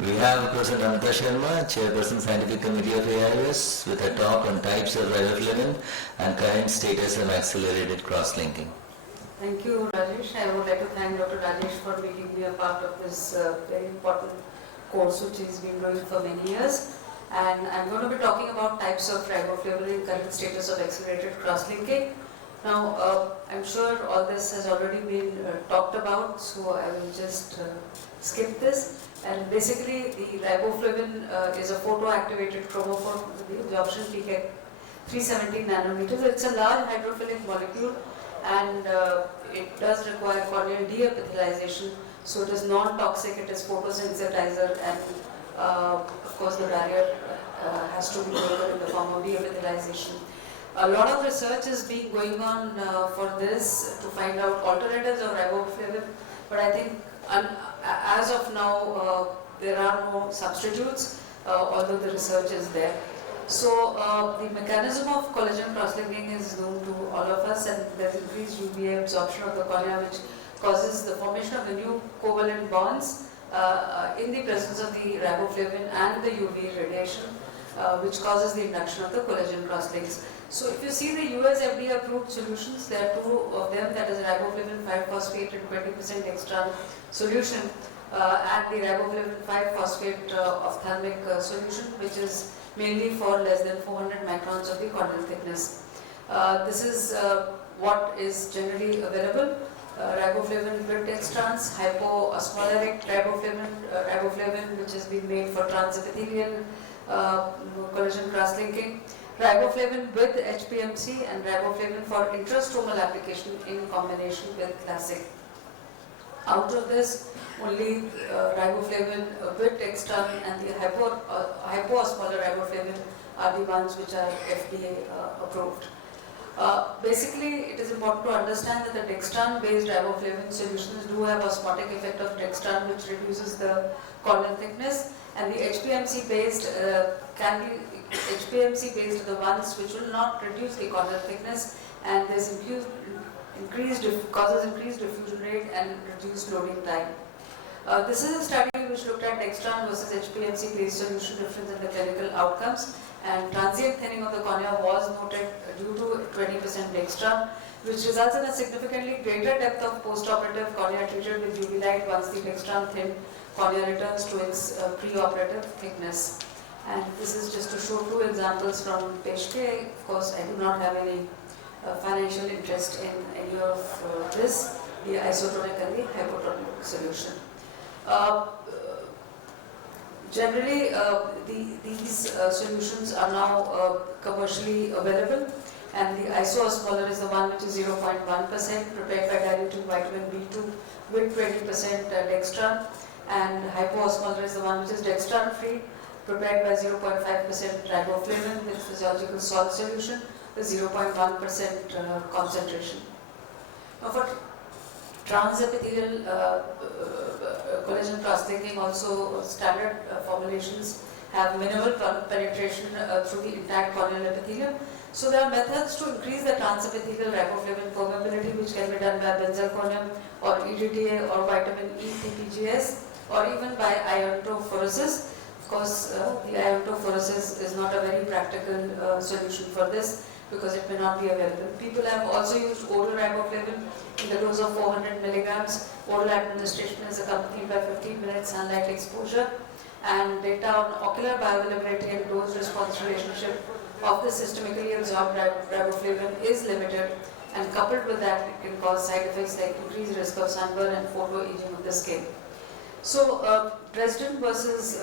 We have Professor Namrata Sharma, Chairperson Scientific Committee of AIOS, with a talk on types of riboflavin and current status of accelerated cross-linking. Thank you, Rajesh. I would like to thank Dr. Rajesh for making me a part of this very important course which he's been doing for many years. And I'm going to be talking about types of riboflavin and current status of accelerated cross-linking. Now, I'm sure all this has already been talked about, so I will just skip this. And basically, the riboflavin is a photoactivated chromophore with the absorption peak at 317 nanometers. It's a large hydrophilic molecule, and it does require corneal deepithelialization. So it is non-toxic, it is photosensitizer, and of course the barrier has to be broken in the form of deepithelialization. A lot of research is being going on for this to find out alternatives of riboflavin, but I think as of now there are no substitutes, although the research is there. So the mechanism of collagen cross-linking is known to all of us, and there's increased UVA absorption of the cornea, which causes the formation of the new covalent bonds in the presence of the riboflavin and the UV radiation, which causes the induction of the collagen cross-links. So if you see the US FDA approved solutions, there are two of them, that is riboflavin 5-phosphate and 20% extra solution, and the riboflavin 5-phosphate ophthalmic solution, which is mainly for less than 400 microns of the corneal thickness. This is what is generally available. Riboflavin with dextrans, hypoosmolaric riboflavin, which has been made for transepithelial collagen cross-linking, riboflavin with HPMC, and riboflavin for intrastromal application in combination with classic. Out of this, only riboflavin with dextran and the hypoosmolar riboflavin are the ones which are FDA approved. Basically, it is important to understand that the dextran-based riboflavin solutions do have osmotic effect of dextran, which reduces the corneal thickness, and the HPMC-based HPMC-based are the ones which will not reduce the corneal thickness, and there's causes increased diffusion rate and reduced loading time. This is a study which looked at dextran versus HPMC-based solution difference in the clinical outcomes, and transient thinning of the cornea was noted due to 20% dextran, which results in a significantly greater depth of postoperative cornea treated with UV light once the dextran thin cornea returns to its preoperative thickness. And this is just to show two examples from Peshke. Of course, I do not have any financial interest in any of this, the isotonic and the hypotonic solution. Generally, these solutions are now commercially available, and the isoosmolar is the one which is 0.1% prepared by diluting vitamin B2 with 20% dextran, and hypoosmolar is the one which is dextran free, prepared by 0.5% riboflavin with physiological salt solution with 0.1% concentration. Now for transepithelial collagen cross-linking, also standard formulations have minimal penetration through the intact corneal epithelium. So there are methods to increase the transepithelial riboflavin permeability, which can be done by benzalkonium or EDTA or vitamin E TPGS, or even by iontophoresis. Of course, the iontophoresis is not a very practical solution for this, because it may not be available. People have also used oral riboflavin in the dose of 400 milligrams. Oral administration is accompanied by 15 minutes sunlight exposure, and data on ocular bioavailability and dose response relationship of the systemically absorbed riboflavin is limited, and coupled with that, it can cause side effects like increased risk of sunburn and photoaging of the skin. So, Dresden versus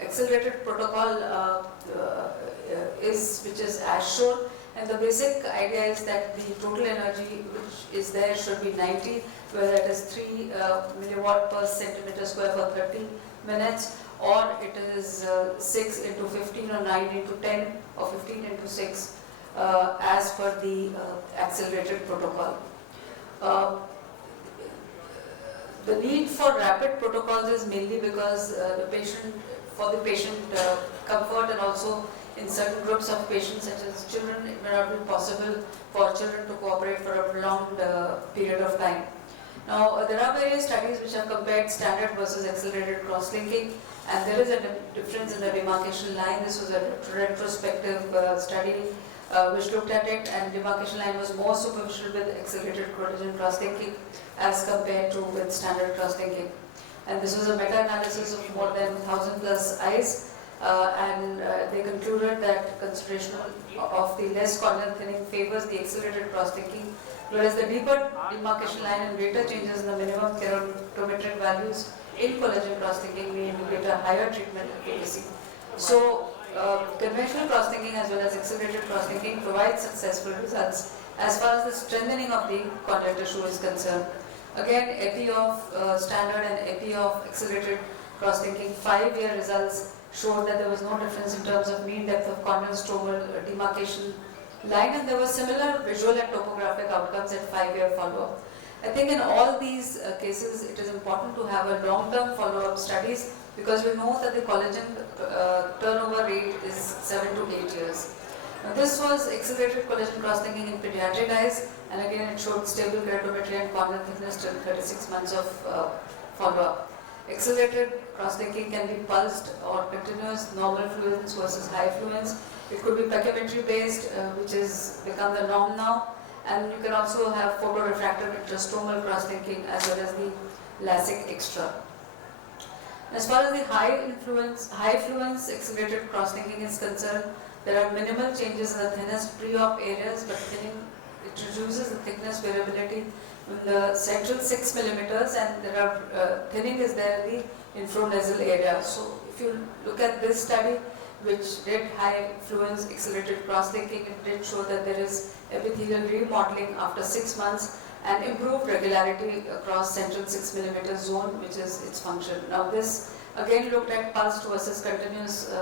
accelerated protocol which is as shown. And the basic idea is that the total energy which is there should be 90, where that is 3 milliwatt per centimeter square for 30 minutes, or it is 6 into 15 or 9 into 10 or 15 into 6 as per the accelerated protocol. The need for rapid protocols is mainly because for the patient comfort, and also in certain groups of patients such as children, it may not be possible for children to cooperate for a prolonged period of time. Now, there are various studies which have compared standard versus accelerated cross-linking, and there is a difference in the demarcation line. This was a retrospective study which looked at it, and demarcation line was more superficial with accelerated collagen cross-linking as compared to with standard cross-linking. And this was a meta-analysis of more than 1,000 plus eyes, and they concluded that consideration of the less corneal thinning favors the accelerated cross-linking, whereas the deeper demarcation line and greater changes in the minimum keratometric values in collagen cross-linking may indicate a higher treatment efficacy. So, conventional cross-linking as well as accelerated cross-linking provides successful results as far as the strengthening of the corneal tissue is concerned. Again, epi of standard and epi of accelerated cross-linking 5-year results showed that there was no difference in terms of mean depth of corneal stromal demarcation line, and there were similar visual and topographic outcomes at 5-year follow-up. I think in all these cases it is important to have a long-term follow-up studies, because we know that the collagen turnover rate is 7 to 8 years. Now, this was accelerated collagen cross-linking in pediatric eyes, and again it showed stable keratometry and corneal thickness till 36 months of follow-up. Accelerated cross-linking can be pulsed or continuous, normal fluence versus high fluence. It could be pachymetry based, which has become the norm now, and you can also have photorefractive intrastromal cross-linking as well as the LASIK extra. As far as the high fluence accelerated cross-linking is concerned, there are minimal changes in the thinnest pre-op areas, but it reduces the thickness variability in the central 6 millimeters, and there are thinning is there in the infranasal area. So if you look at this study, which did high fluence accelerated cross-linking, it did show that there is epithelial remodeling after 6 months and improved regularity across central 6 millimeter zone, which is its function. Now this again looked at pulsed versus continuous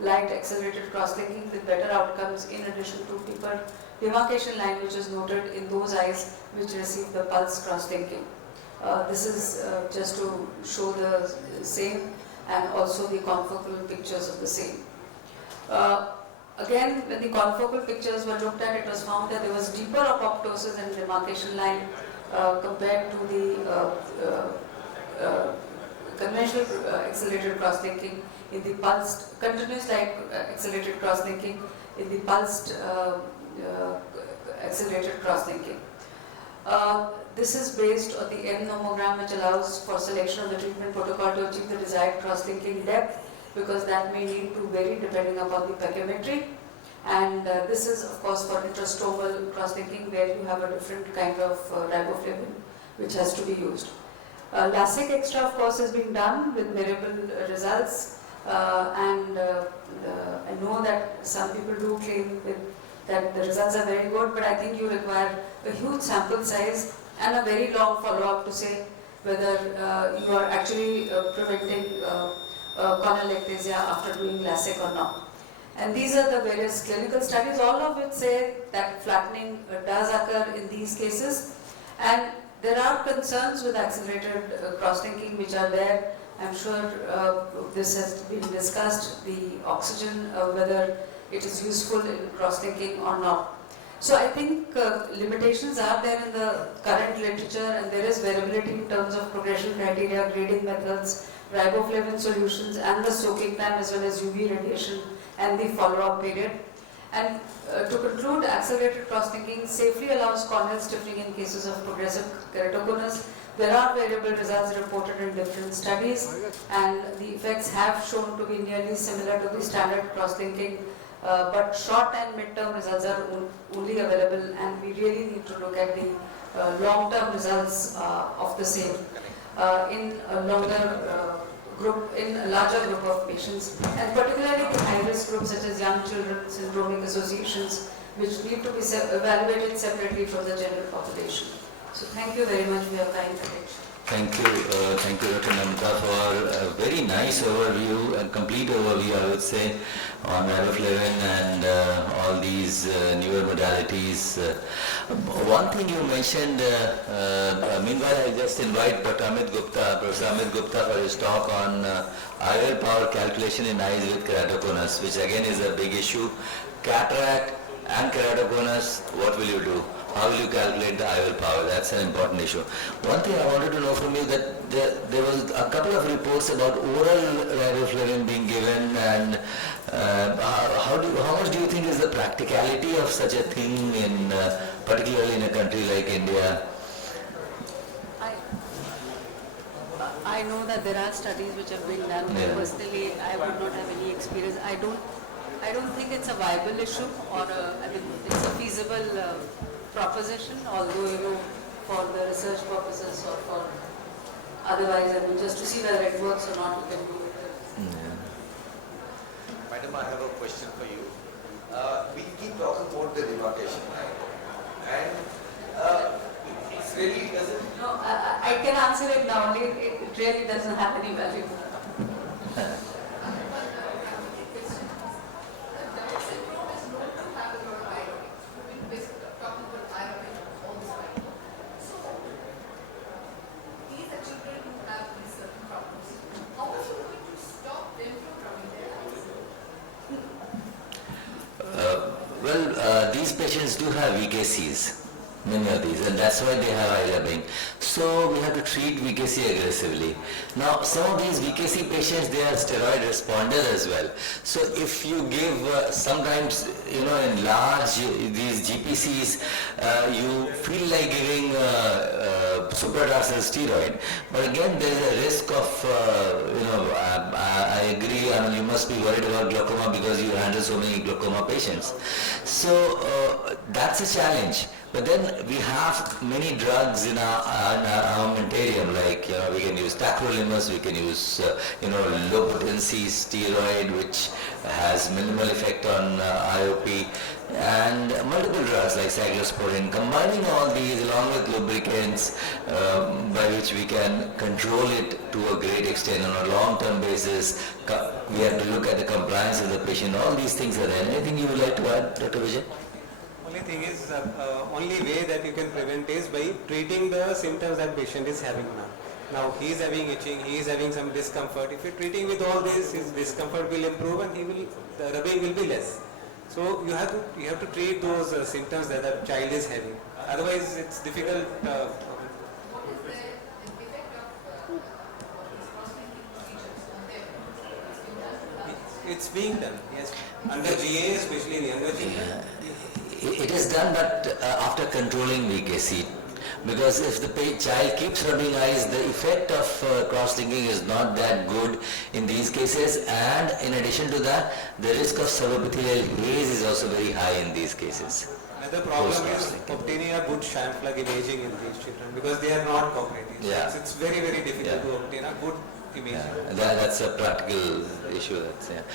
light accelerated cross-linking with better outcomes, in addition to deeper demarcation line, which is noted in those eyes which receive the pulse cross-linking. This is just to show the same, and also the confocal pictures of the same. Again, when the confocal pictures were looked at, it was found that there was deeper apoptosis and demarcation line compared to the conventional accelerated cross-linking in the pulsed, continuous light accelerated cross-linking in the pulsed accelerated cross-linking. This is based on the M nomogram, which allows for selection of the treatment protocol to achieve the desired cross-linking depth, because that may need to vary depending upon the pachymetry. And this is of course for intrastromal cross-linking, where you have a different kind of riboflavin which has to be used. LASIK extra of course is being done with variable results, and I know that some people do claim that the results are very good, but I think you require a huge sample size and a very long follow-up to say whether you are actually preventing corneal ectasia after doing LASIK or not. And these are the various clinical studies, all of which say that flattening does occur in these cases. And there are concerns with accelerated cross-linking which are there. I'm sure this has been discussed, the oxygen, whether it is useful in cross-linking or not. So I think limitations are there in the current literature, and there is variability in terms of progression criteria, grading methods, riboflavin solutions, and the soaking time, as well as UV radiation and the follow-up period. And to conclude, accelerated cross-linking safely allows corneal stiffening in cases of progressive keratoconus. There are variable results reported in different studies, and the effects have shown to be nearly similar to the standard cross-linking, but short and mid-term results are only available, and we really need to look at the long-term results of the same in a longer group, in a larger group of patients, and particularly the high-risk groups such as young children, syndromic associations, which need to be evaluated separately from the general population. So thank you very much for your kind attention. Thank you Dr. Namrata, for a very nice overview and complete overview, I would say, on Riboflavin and all these newer modalities. One thing you mentioned, meanwhile I just invite Professor Amit Gupta for his talk on IOL power calculation in eyes with keratoconus, which again is a big issue. Cataract and keratoconus, what will you do? how will you calculate the IOL power? That's an important issue. One thing I wanted to know from you that there was a couple of reports about oral riboflavin being given, and how much do you think is the practicality of such a thing in particularly in a country like India? I know that there are studies which have been done, but personally I would not have any experience. I don't think it's a viable issue, or it's a feasible proposition, although for the research purposes or for otherwise, just to see whether it works or not, you can do it. Madam, I have a question for you. We keep talking about the demarcation line, and it really doesn't. No, I can answer it now. It really doesn't have any value. These patients do have VKCs, many of these, and that's why they have eye rubbing. So we have to treat VKC aggressively. Now, some of these VKC patients, they are steroid responders as well. So if you give, sometimes, in large, these GPCs, you feel like giving supratarsal steroid. But again, there is a risk of, I agree, you must be worried about glaucoma because you handle so many glaucoma patients. So that's a challenge. But then we have many drugs in our armamentarium, like we can use tacrolimus, we can use low potency steroid, which has minimal effect on IOP, and multiple drugs like cyclosporin. Combining all these along with lubricants, by which we can control it to a great extent on a long-term basis. We have to look at the compliance of the patient. All these things are there. Anything you would like to add, Dr. Vijay? Only thing is, only way that you can prevent is by treating the symptoms that patient is having now. Now he is having itching, he is having some discomfort. If you are treating with all this, his discomfort will improve and the rubbing will be less. So you have to treat those symptoms that the child is having. Otherwise, it's difficult. It's being done, yes. Under GA, especially in younger children. It is done, but after controlling VKC. Because if the child keeps rubbing eyes, the effect of cross-linking is not that good in these cases, and in addition to that, the risk of subepithelial haze is also very high in these cases. Another problem is obtaining a good sham plug imaging in these children because they are not cooperative. Yeah. It's very, very difficult to obtain a good imaging. Yeah. That's a practical issue.